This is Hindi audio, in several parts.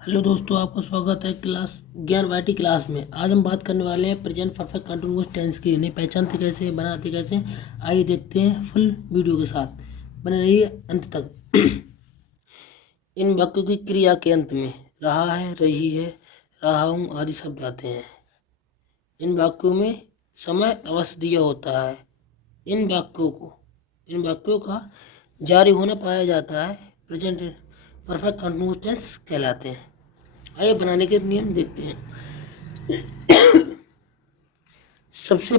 हेलो दोस्तों, आपका स्वागत है क्लास ज्ञान वाटी क्लास में। आज हम बात करने वाले हैं प्रेजेंट परफेक्ट कंटिन्यूअस टेंस की। इन्हें पहचानते कैसे, बनाते कैसे, आइए देखते हैं फुल वीडियो के साथ। बने रहिए अंत तक। इन वाक्यों की क्रिया के अंत में रहा है, रही है, रहा हूँ आदि शब्द आते हैं। इन वाक्यों में समय अवश्य दिया होता है। इन वाक्यों का जारी होना पाया जाता है प्रेजेंट परफेक्ट कंटिन्यूअस टेंस कहलाते हैं। आइए बनाने के नियम देखते हैं। सबसे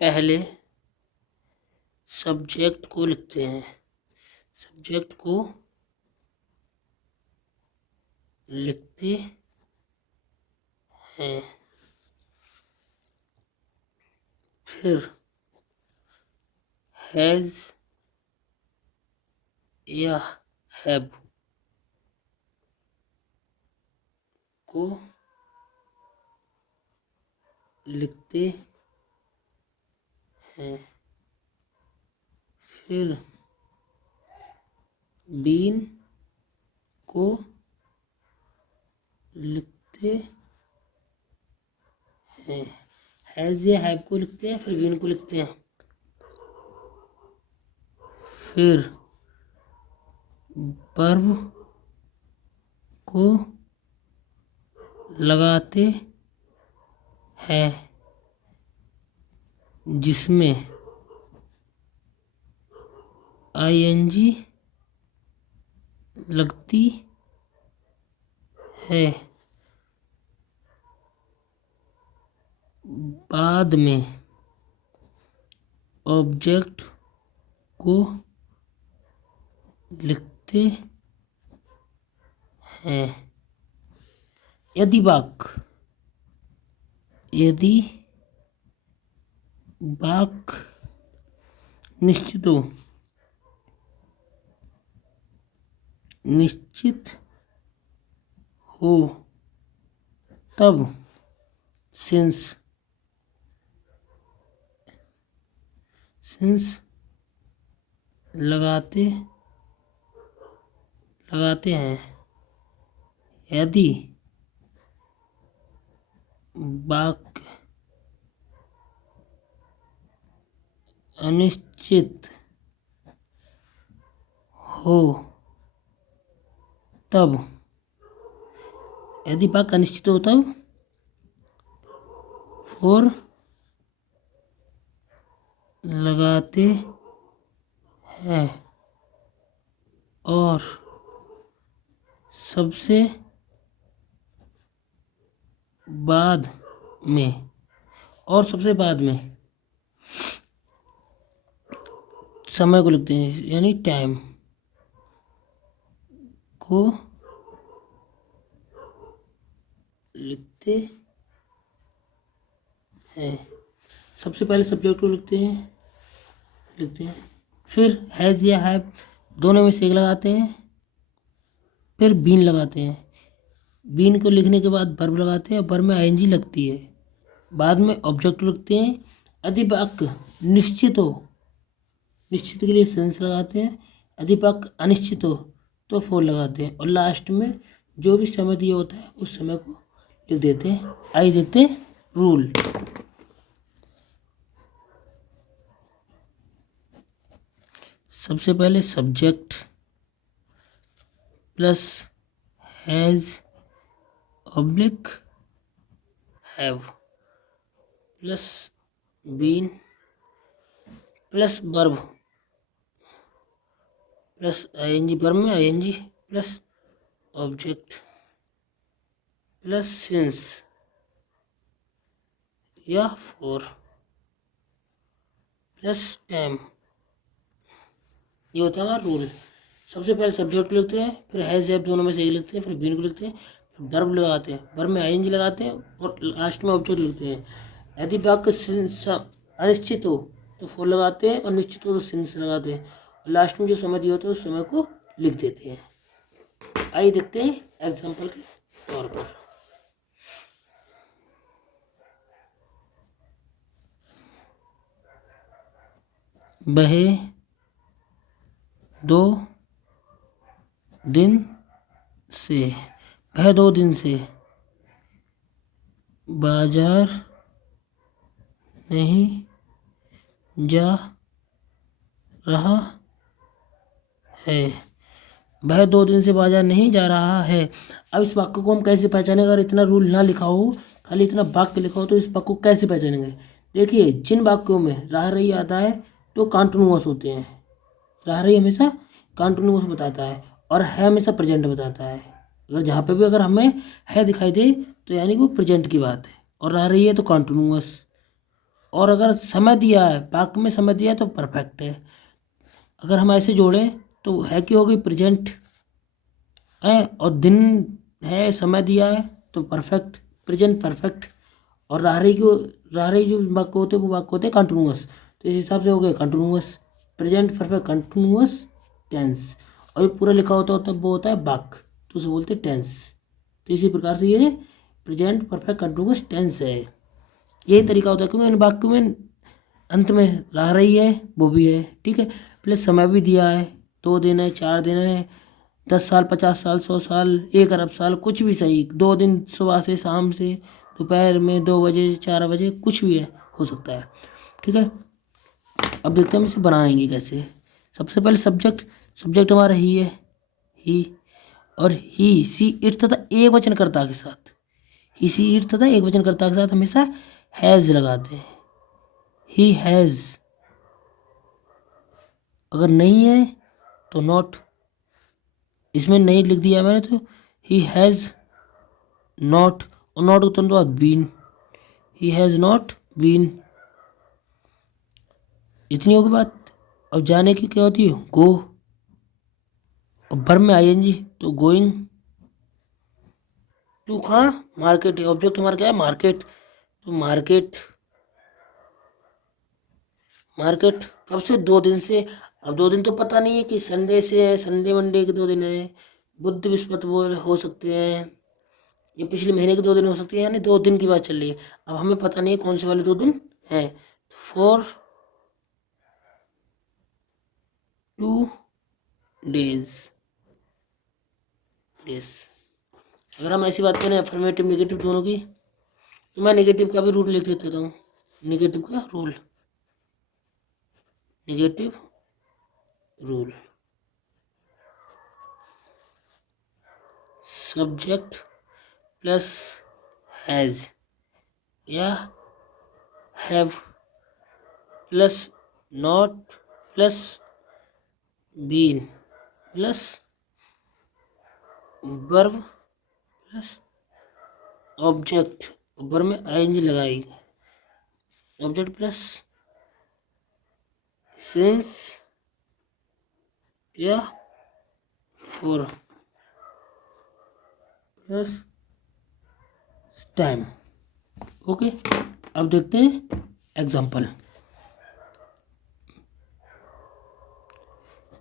पहले सब्जेक्ट को लिखते हैं। सब्जेक्ट को लिखते हैं, फिर हैज या हैव को लिखते हैं, फिर बीन को लिखते हैं। हैज या हैव को लिखते हैं, फिर बीन को लिखते हैं, फिर वर्ब को लगाते हैं जिसमें आईएनजी लगती है। बाद में ऑब्जेक्ट को लिखते हैं। यदि वाक्य निश्चित हो तब सिंस लगाते हैं। यदि वाक्य अनिश्चित हो तब फोर लगाते हैं और सबसे बाद में समय को लिखते हैं, यानी टाइम को लिखते हैं। सबसे पहले सब्जेक्ट को लिखते हैं, फिर हैज या हैव दोनों में से एक लगाते हैं, फिर बीन लगाते हैं। बीन को लिखने के बाद वर्ब लगाते हैं, वर्ब में आईएनजी लगती है। बाद में ऑब्जेक्ट लिखते हैं। यदि वाक्य निश्चित के लिए सेंस लगाते हैं। यदि वाक्य अनिश्चित हो तो फोर लगाते हैं, और लास्ट में जो भी समय दिया होता है उस समय को लिख देते हैं। आइए देखते हैं रूल। सबसे पहले subject plus has oblique have plus been plus verb plus ING, verb में ING plus object plus since या फोर प्लस टाइम। ये होता है हमारा रूल। सबसे पहले सब्जेक्ट को लिखते हैं, फिर हैज हैव दोनों में से एक लिखते हैं, फिर बीन को लिखते हैं, फिर वर्ब लगाते हैं, वर्ब में आईएनजी लगाते हैं और लास्ट में ऑब्जेक्ट लिखते हैं। यदि वाक्य अनिश्चित हो तो फोर लगाते हैं, और निश्चित हो तो सिंस लगाते हैं, और लास्ट में जो समय दिया होता है उस समय को लिख देते हैं। आइए देखते हैं एग्जाम्पल के तौर पर। वह 2 दिन से, वह 2 दिन से बाजार नहीं जा रहा है। वह 2 दिन से बाजार नहीं जा रहा है। अब इस वाक्य को हम कैसे पहचानेंगे? अगर इतना रूल ना लिखा हो, खाली इतना वाक्य लिखा हो, तो इस वाक्य को कैसे पहचानेंगे? देखिए, जिन वाक्यों में रह रही आता है तो कंटिन्यूअस होते हैं। रह रही हमेशा कंटिन्यूअस बताता है और है हमेशा प्रेजेंट बताता है। अगर जहाँ पे भी अगर हमें है दिखाई दे तो यानी कि वो प्रेजेंट की बात है, और रह रही है तो कंटिन्यूअस। और अगर समय दिया है, वाक्य में समय दिया है तो परफेक्ट है। अगर हम ऐसे जोड़ें तो है कि हो गई प्रेजेंट है, और दिन है, समय दिया है तो परफेक्ट, प्रेजेंट परफेक्ट। और रह रही जो वाक्य होते हैं वो वाक्य होते हैं कंटिन्यूअस। तो इस हिसाब से हो गए continuous, present perfect continuous tense. और ये पूरा लिखा होता है वो होता है वाक्य, तो उसे बोलते हैं टेंस। तो इसी प्रकार से ये प्रेजेंट परफेक्ट कंटिन्यूअस टेंस है। यही तरीका होता है, क्योंकि इन वाक्यों में अंत में रह रही है वो भी है, ठीक है, प्लस समय भी दिया है, 2 दिन है, 4 दिन है, 10 साल, 50 साल, 100 साल, 1 अरब साल, कुछ भी सही। 2 दिन सुबह से, शाम से, दोपहर में 2 बजे, 4 बजे, कुछ भी है, हो सकता है, ठीक है। अब देखते हैं हम इसे बनाएंगे कैसे। सबसे पहले सब्जेक्ट हमारा ही है, ही, और ही, सी, इट तथा एक वचनकर्ता के साथ, ही, सी, इट तथा एक वचनकर्ता के साथ हमेशा हैज़ लगाते हैं। ही हैज़, अगर नहीं है तो नॉट, इसमें नहीं लिख दिया मैंने तो ही हैज़ नॉट, और नॉट को तुरंत बाद been, he has not been. इतनी होगी बात। अब जाने की क्या होती है? गो, और वर्ब में आईएनजी तो गोइंग टू, कहाँ? मार्केट। ऑब्जेक्ट हमारा क्या है? मार्केट। तो मार्केट कब से? 2 दिन से। अब 2 दिन तो पता नहीं है कि संडे से है, संडे मंडे के 2 दिन है, बुध बृहस्पति वो हो सकते हैं, ये पिछले महीने के 2 दिन हो सकते हैं, यानी 2 दिन की बात चल रही है। अब हमें पता नहीं है कौन से वाले 2 दिन हैं। 4 2 डेज। अगर हम ऐसी बात करें अफर्मेटिव नेगेटिव दोनों की, तो मैं नेगेटिव का भी रूल लिख देता हूँ। नेगेटिव का rule, negative rule, subject plus has या have plus not plus been plus verb plus object, verb में आईएनजी लगाई, ऑब्जेक्ट प्लस सिंस या फॉर प्लस टाइम। ओके, अब देखते हैं एग्जाम्पल।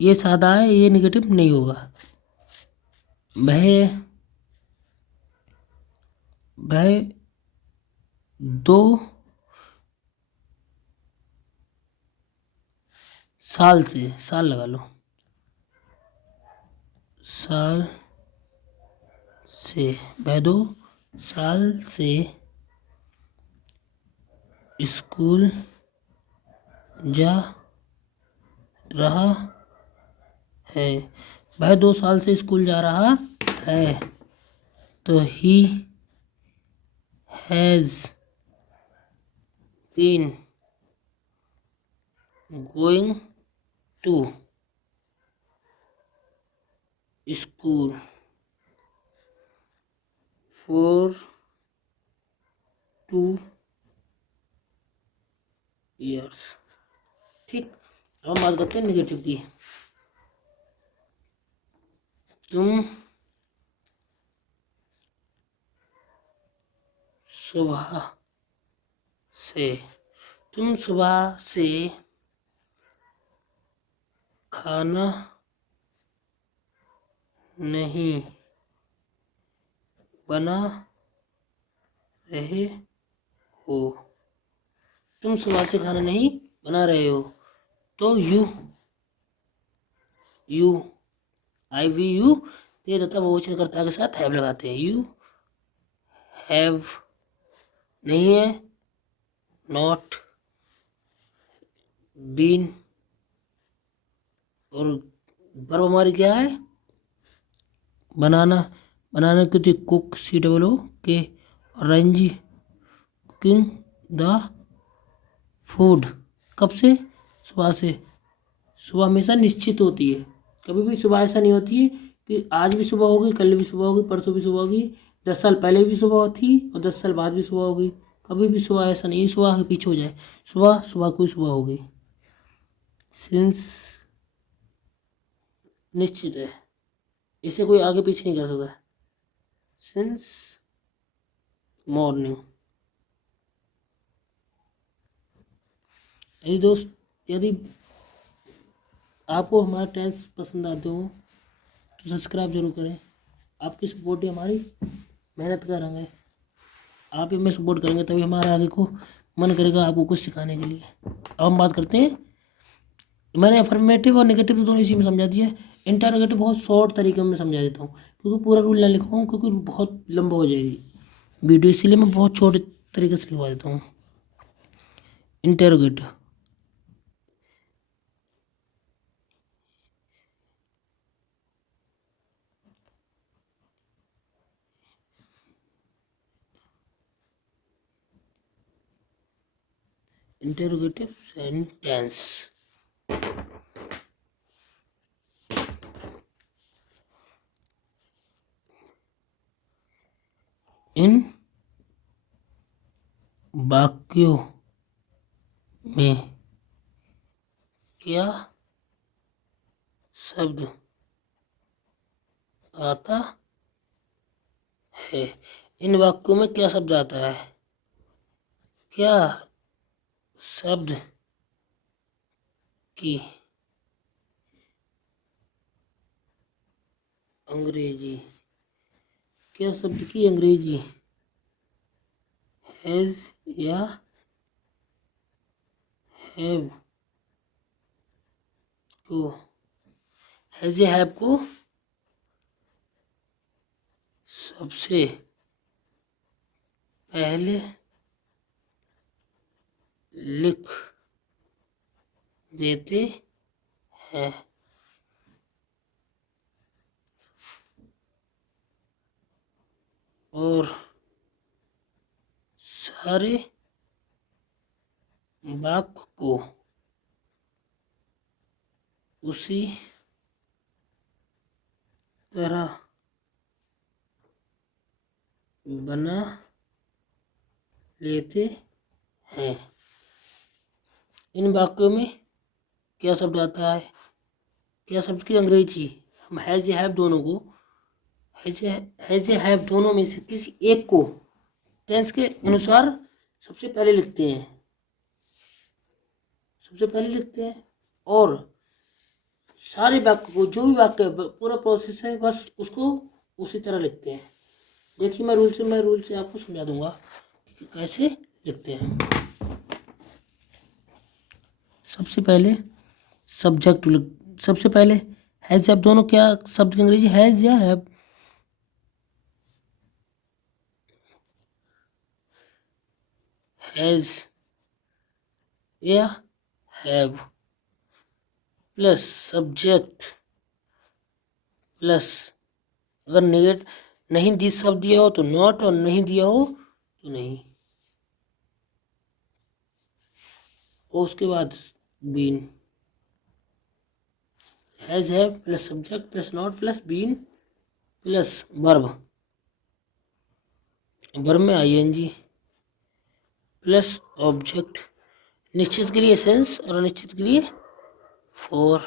ये सादा है, ये नेगेटिव नहीं होगा। वह 2 साल से, साल लगा लो, साल से, वह 2 साल से स्कूल जा रहा है। वह 2 साल से स्कूल जा रहा है, तो he has been going to school for 2 years। ठीक, अब हम बात करते हैं नेगेटिव की। तुम सुबह से खाना नहीं बना रहे हो। तुम सुबह से खाना नहीं बना रहे हो, तो यू यू, IVU तेज होता है, बहुवचन कर्ता के साथ हैव लगाते हैं। यू हैव नहीं है, नॉट, बीन, और वर्ब हमारी क्या है, बनाना। बनाना की कुक, COO के, अरेंज कुकिंग द फूड। कब से, सुबह से। सुबह हमेशा निश्चित होती है, कभी भी सुबह ऐसा नहीं होती है कि आज भी सुबह होगी, कल भी सुबह होगी, परसों भी सुबह होगी, 10 साल पहले भी सुबह थी और 10 साल बाद भी सुबह होगी। कभी भी सुबह ऐसा नहीं, सुबह आगे पीछे हो जाए, सुबह सुबह कोई सुबह होगी। सिंस निश्चित है, इसे कोई आगे पीछे नहीं कर सकता। Since morning. यदि आपको हमारा टेंस पसंद आते हो तो सब्सक्राइब जरूर करें। आपकी सपोर्ट ही हमारी मेहनत का रंग है। आप ही हमें सपोर्ट करेंगे तभी हमारा आगे को मन करेगा आपको कुछ सिखाने के लिए। अब हम बात करते हैं, मैंने अफर्मेटिव और नेगेटिव दोनों इसी में समझा दिया। इंटरोगेटिव बहुत शॉर्ट तरीके में समझा देता हूँ, क्योंकि पूरा रूल ना लिखवाऊँ, क्योंकि बहुत लंबा हो जाएगी वीडियो, इसीलिए मैं बहुत छोटे तरीके से लिखवा देता हूँ। Interrogative, interrogative sentence. इन वाक्यों में क्या शब्द आता है। इन वाक्यों में क्या शब्द आता है, क्या शब्द की अंग्रेजी, क्या शब्द की अंग्रेजी हैज या हैव को, हैज या हैव को सबसे पहले लिख देते हैं। और सारे वाक्य को उसी तरह बना लेते हैं। इन वाक्यों में क्या शब्द आता है, क्या शब्द की अंग्रेजी, हम हैज या हैव दोनों को, हैज या हैव दोनों में से किसी एक को टेंस के अनुसार सबसे पहले लिखते हैं, सबसे पहले लिखते हैं। और सारे वाक्य को, जो भी वाक्य पूरा प्रोसेस है, बस उसको उसी तरह लिखते हैं। देखिए मैं रूल से आपको समझा दूंगा कि कैसे लिखते हैं। सबसे पहले सब्जेक्ट, सबसे पहले हैज हैव दोनों, क्या शब्द की अंग्रेजी हैज या हैव, हैज या हैव प्लस सब्जेक्ट प्लस, अगर नेगेट नहीं दिस शब्द दिया हो तो नॉट, और नहीं दिया हो तो नहीं, और उसके बाद been. Has have plus subject plus not plus been plus verb, verb में ING प्लस ऑब्जेक्ट, निश्चित के लिए सेंस और अनिश्चित के लिए फॉर,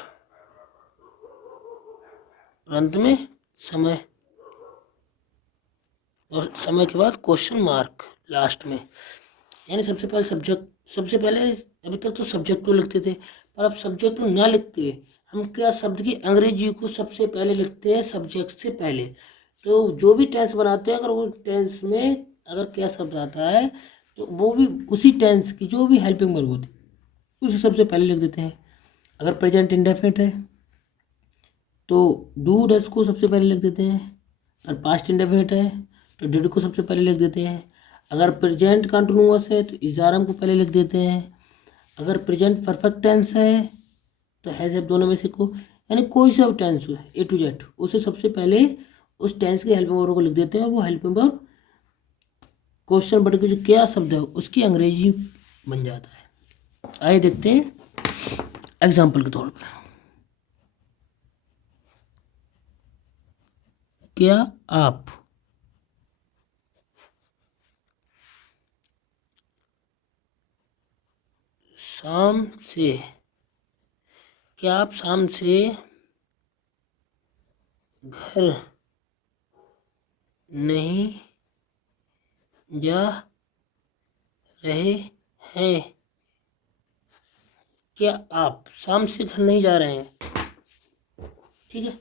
अंत में समय, और समय के बाद क्वेश्चन मार्क लास्ट में। यानी सबसे पहले सब्जेक्ट, सबसे पहले अभी तक तो सब्जेक्ट को लिखते थे, पर अब सब्जेक्ट को ना लिखते हम क्या शब्द की अंग्रेजी को सबसे पहले लिखते हैं सब्जेक्ट से पहले। तो जो भी टेंस बनाते हैं, अगर वो टेंस में अगर क्या शब्द आता है तो वो भी उसी टेंस की जो भी हेल्पिंग वर्ब होती है उसे सबसे पहले लिख देते हैं। अगर प्रेजेंट इंडेफिनिट है तो डू डज को सबसे पहले लिख देते हैं। अगर पास्ट इंडेफिनिट है तो डिड को सबसे पहले लिख देते हैं। अगर प्रेजेंट कंटिन्यूअस है तो इज आर एम को पहले लिख देते हैं। अगर प्रेजेंट परफेक्ट टेंस है तो हैज़ हैव दोनों में से को, यानी कोई सा टेंस हो ए टू जेड, उसे सबसे पहले उस टेंस के हेल्पिंग वर्ब को लिख देते हैं। वो हेल्पिंग वर्ब क्वेश्चन वर्ड के जो क्या शब्द है उसकी अंग्रेजी बन जाता है। आइए देखते हैं एग्जाम्पल के तौर पर। क्या आप शाम से घर नहीं जा रहे हैं? क्या आप शाम से घर नहीं जा रहे हैं? ठीक है,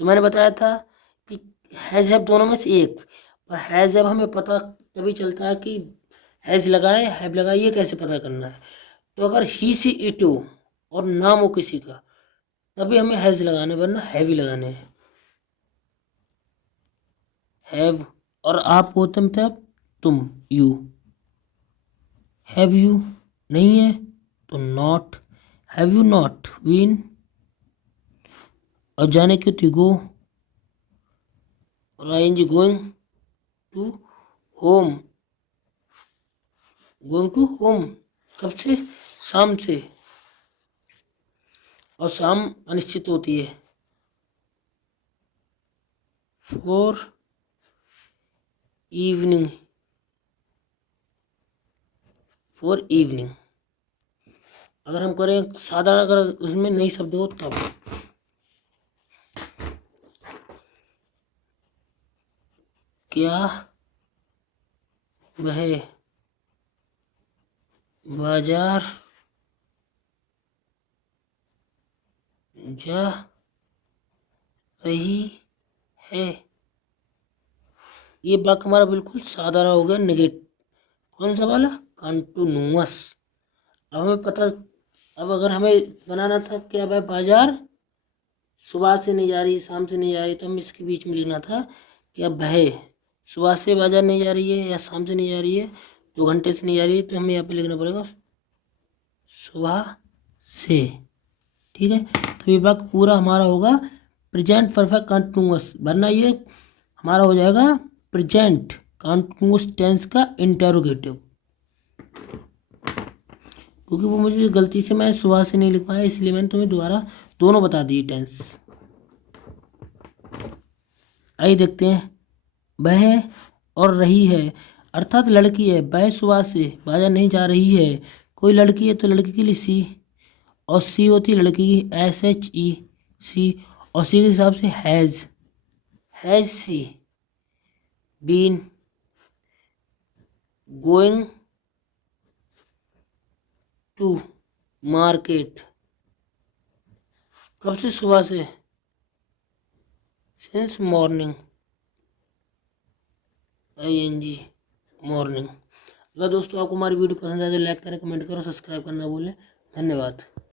तो मैंने बताया था कि हैज़ हैव दोनों में से एक, पर हैज़ हैव हमें पता तभी चलता है कि हैज़ लगाए हैव लगाए, ये कैसे पता करना है। तो अगर ही सी इट हो और नाम हो किसी का तभी हमें हैज़ लगाने, वरना हैव ही लगाने हैं। हैव और आप होते मतलब तुम, यू। हैव यू नहीं है तो not. Have you not been, और जाने क्यों तो गो, और I N G going to home. Going to home कब से? शाम से, और शाम अनिश्चित होती है। For evening, for evening. अगर हम करें साधारण, अगर उसमें नई शब्द हो तब क्या वह बाजार जा रही है? ये वाक्य हमारा बिल्कुल साधारण हो गया, नेगेटिव। कौन सा वाला? कंटिन्यूअस। अब हमें पता, अब अगर हमें बनाना था क्या वह बाजार सुबह से नहीं जा रही, शाम से नहीं जा रही, तो हमें इसके बीच में लिखना था कि अब वह सुबह से बाजार नहीं जा रही है या शाम से नहीं जा रही है, 2 घंटे से नहीं जा रही है, तो हमें यहाँ पे लिखना पड़ेगा सुबह से। ठीक है, तो ये वाक्य पूरा हमारा होगा प्रेजेंट परफेक्ट कंटिन्यूअस, वरना ये हमारा हो जाएगा प्रेजेंट कंटिन्यूअस टेंस का इंटेरोगेटिव। क्योंकि वो मुझे गलती से मैं सुबह से नहीं लिख पाया, इसलिए मैंने तुम्हें दोबारा दोनों बता दिए टेंस। आइए देखते हैं, वह और रही है, अर्थात लड़की है। वह सुबह से बाजार नहीं जा रही है। कोई लड़की है तो लड़की के लिए सी, और सी होती है लड़की की, SHE सी, और सी के हिसाब से has she been going to market कब से? सुबह से, सिंस मॉर्निंग, ING मॉर्निंग। अगर दोस्तों आपको हमारी वीडियो पसंद आए तो लाइक करें, कमेंट करो, सब्सक्राइब करना भूलें। धन्यवाद।